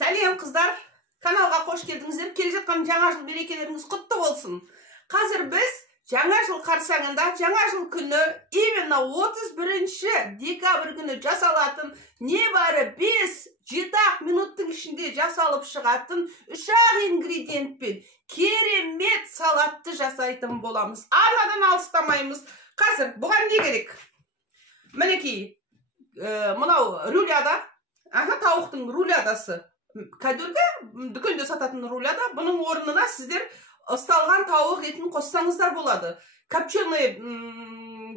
Сәлем қыздар, каналға қош келдіңіздер. Келе жатқан жаңа жыл мерекелеріңіз құтты болсын. Қазір біз жаңа жыл қарсаңында, жаңа жыл күні, именно 31 декабрь күні жасалатын, небәрі 5-7 минуттың ішінде жасалып шығатын 3 ингредиентпен керемет салатты жасайтын боламыз. Арнадан алыстамаймыз. Қазір бұған не керек? Мінекей, мынау руляда, тауықтың рулядасы. Кәдімгі дүкенде сататын руляда, бұның орнына сіздер ысталған тауық етін қоссаңыздар болады. Копченая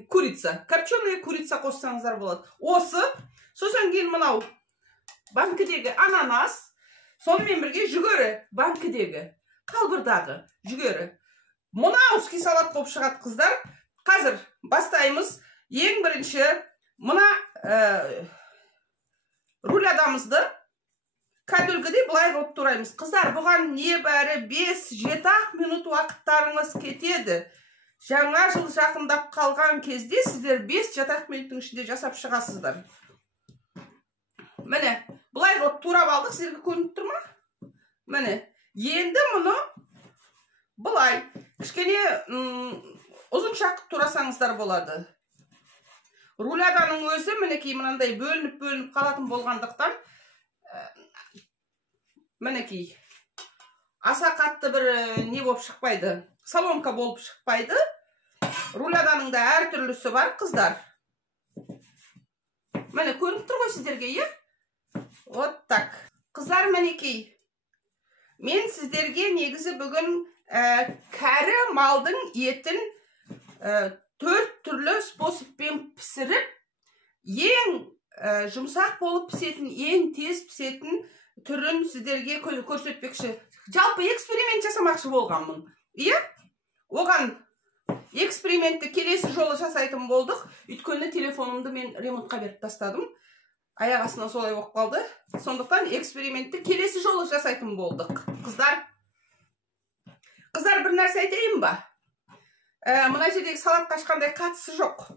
курица қоссаңыздар болады. Осы, сосын кейін мынау банкідегі ананас, сонымен бірге жүгері, банкідегі, қалбырдағы жүгері. Мынау салат болып шығады қыздар. Қазір бастаймыз. Ең бірінші мына рулядамызды кәдімгідей былай қылып тураймыз. Қыздар, бұған небәрі 5-7 минут уақыттарыңыз кетеді. Жаңа жыл жақындап қалған кезде сіздер 5-7 минуттың ішінде жасап шығасыздар. Міне, былай қылып турап алдық, сіздерге көрініп тұр ма? Міне, енді мұны былай кішкене ұзыншақ турасаңыздар болады. Руляданың өзі мінекей мынандай бөлініп қалатын болғандықтан мінекей аса қатты бір не болып шықпайды, соломка болып шықпайды. Руляданың да әр түрлісі бар, қыздар. Міне көрініп тұр ғой сіздерге, е? Вот так. Қыздар, мінекей, мен сіздерге негізі бүгін кәрі малдың етін 4 түрлі способпен пісіріп, ең жұмсақ болып пісетін, ең тез пісетін түрін сіздерге көрсетпекші. Жалпы эксперимент жасамақшы болғанмын. Иә? Оған экспериментті келесі жолы жасайтын болдық. Өйткені телефонымды мен ремонтқа беріп тастадым. Аяқ астынан солай болып қалды. Сондықтан экспериментті келесі жолы жасайтын болдық. Қыздар, бір нәрсе айтайын ба? Мына жердегі салатқа ешқандай қатысы жоқ.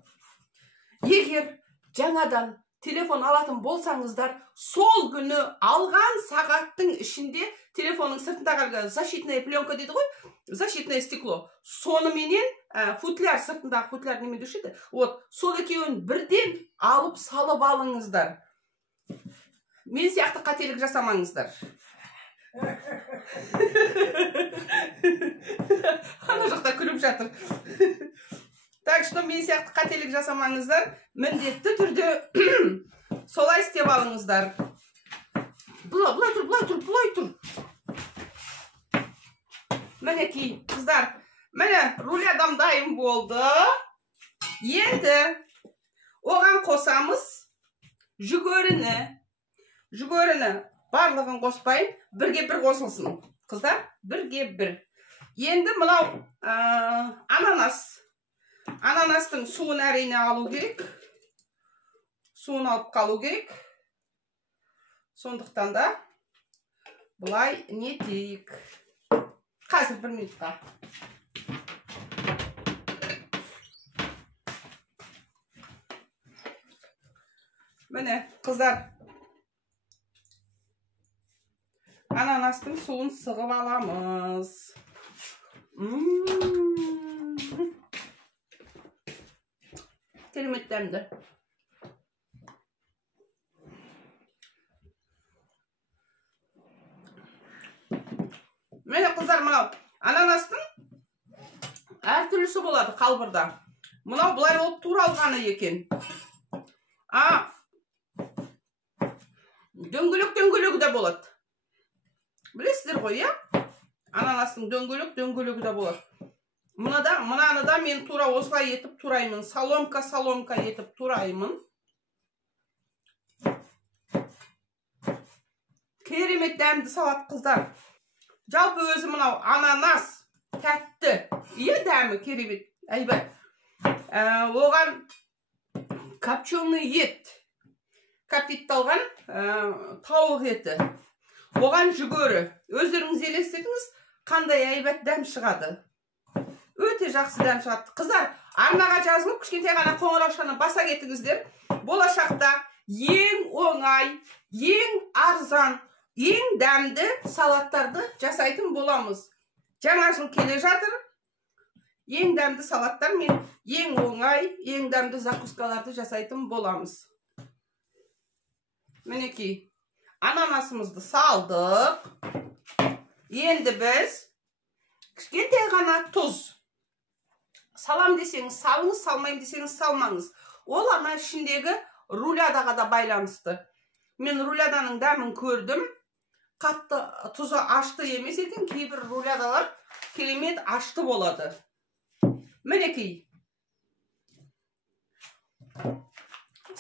Егер жаңадан телефон алатын болсаңыздар, сол күні алған сағаттың ішінде телефонның сыртындағы защитная пленка дейді ғой, защитное стекло. Соныменен футляр, сыртындағы футляр неме деуші еді. Вот, сол екеуін бірден алып салып алыңыздар. Мен сияқты қателік жасамаңыздар. Ана жақта күліп жатыр. Так что мен сияқты қателік жасамаңыздар, міндетті түрде солай істеп алыңыздар. Бұлай тұр. Мінекей, қыздар, міне рулядам дайын болды. Енді оған қосамыз жүгеріні. Барлығын қоспайын, бірге бір қосылсын. Қыздар, бірге бір. Енді мынау ананастың суын әрине алу керек. Суын алып қалу керек. Сондықтан да бұлай не дейік. Қазір 1 минутқа. Міне, қыздар, ананастың суын сығып аламыз. Керемет дәмді. Міне қыздар, мынау ананастың әр түрлісі болады қалбырда. Мынау бұлай болып туралғаны екен. Дөңгөлек де болады. Білесіздер ғой, е? Ананастың дөңгөлек де болады. Мұнаны да мен тура осылай етіп тураймын. Соломка етіп тураймын. Керемет дәмді салат, қыздар. Жалпы өзі мынау ананас тәтті. Е, дәмі керемет. Әйбәт. Оған копченый ет. Коптетталған тауық еті. Оған жүгері. Өздеріңіз елестетіңіз, қандай әйбәт дәм шығады. Өте жақсы дәм шығады. Қыздар, арнаға жазылып, кішкентай ғана қоңыраушаны баса кетіңіздер. Болашақта ең оңай, ең арзан, ең дәмді салаттарды жасайтын боламыз. Жаңа жыл келе жатыр. Ең дәмді салаттар мен ең оңай, ең дәмді закускаларды жасайтын боламыз. Мінекей, ананасымызды салдық. Енді біз кішкентай ғана тұз. Салам десеңіз салыңыз, салмайым десеңіз салмаңыз. Ол ана ішіндегі рулядаға да байланысты. Мен руляданың дәмін көрдім. Қатты тұзы ашты емес екен, кейбір руладалар керемет ашты болады. Мінекей,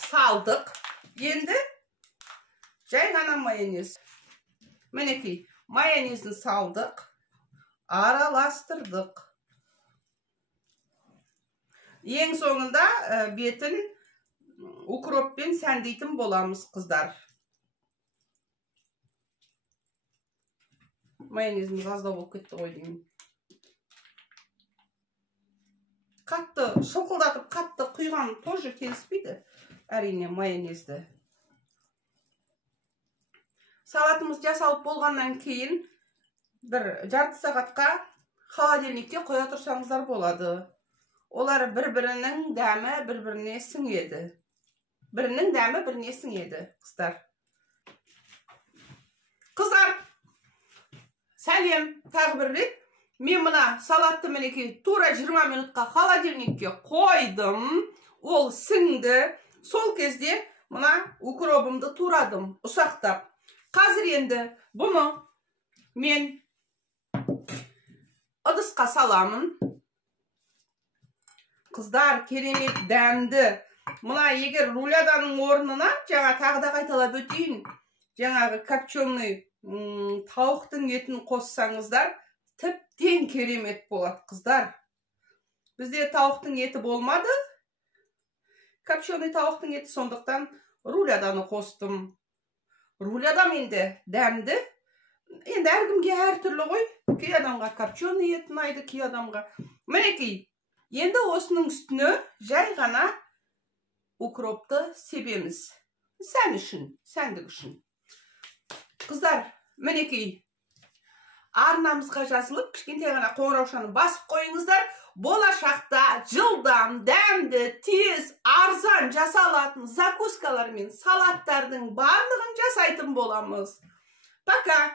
салдық. Енді жай ғана майонез. Мінекей, майонезін салдық, араластырдық. Ең соңында бетін укроппен сәндейтін боламыз, қыздар. Майонезіміз аздау болып кетті ғой деймін. Қатты шылқылдатып, қатты құйған тоже келіспейді, әрине майонезді. Салатымыз жасалып болғаннан кейін бір жарты сағатқа холодильникке қоя тұрсаңыздар болады. Олар бір-бірінің дәмі бір-біріне сіңеді. Бірінің дәмі біріне сіңеді, қыздар. Қыздар, сәлем, тағы бір рет. Мен мына салатты мінекей тура 20 минутқа холодильникке қойдым. Ол сіңді. Сол кезде мына укробымды турадым, ұсақтап. Қазір енді бұны мен ыдысқа саламын. Қыздар, керемет дәмді. Мына егер руляданың орнына, жаңа тағы да қайталап өтейін, жаңағы копченый тауықтың етін қоссаңыздар, тіптен керемет болады, қыздар. Бізде тауықтың еті болмады. Копченый тауықтың еті, сондықтан руляданы қостым. Рулядам енді дәмді. Енді әркімге әртүрлі ғой. Кей адамға копченый ет ұнайды, кей адамға. Мінекей, енді осының үстіне жай ғана укропты себеміз. Сән үшін, сәндік үшін. Қыздар, мінекей, арнамызға жазылып, кішкентай ғана қоңыраушаны басып қойыңыздар. Болашақта жылдам, дәмді, тез, арзан жасалатын закускалар мен салаттардың барлығын жасайтын боламыз. Пока!